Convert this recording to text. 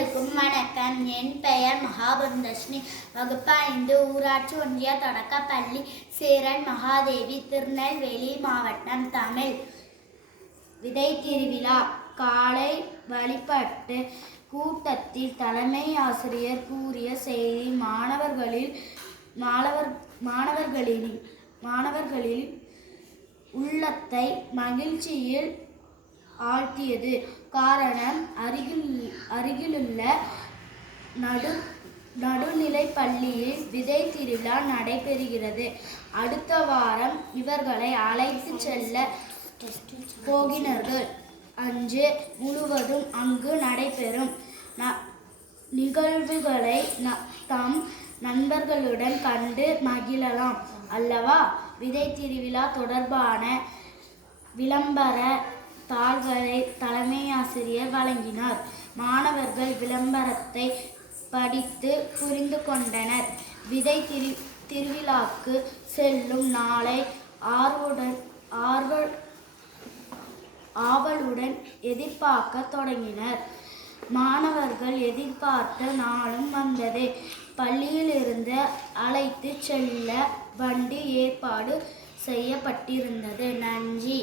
அனைவருக்கும் வணக்கம். என் பெயர் மகாபந்தஷ்ணி. வகுப்பு 5, ஊராட்சி ஒன்றிய தொடக்கப்பள்ளி, சேரன் மகாதேவி, திருநெல்வேலி மாவட்டம். தமிழ். விதை திருவிழா. காலை வழிபாட்டு கூட்டத்தில் தலைமை ஆசிரியர் கூறிய செய்தி மாணவர்களின் உள்ளத்தை மகிழ்ச்சியில் ஆழ்த்தியது. காரணம், அருகிலுள்ள நடுநிலைப் பள்ளியில் விதை திருவிழா நடைபெறுகிறது. அடுத்த வாரம் இவர்களை அழைத்து செல்ல போகிறார்கள். அன்று முழுவதும் அங்கு நடைபெறும் நிகழ்வுகளை தம் நண்பர்களுடன் கண்டு மகிழலாம் அல்லவா? விதை திருவிழா தொடர்பான விளம்பர தாள்களை தலைமை ஆசிரியர் வழங்கினார். மாணவர்கள் விளம்பரத்தை படித்து புரிந்து கொண்டனர். விதை திருவிழாக்கு செல்லும் நாளை ஆவலுடன் எதிர்பார்க்க தொடங்கினர். மாணவர்கள் எதிர்பார்த்த நாளும் வந்தது. பள்ளியிலிருந்து அழைத்து செல்ல வண்டி ஏற்பாடு செய்யப்பட்டிருந்தது. நன்றி.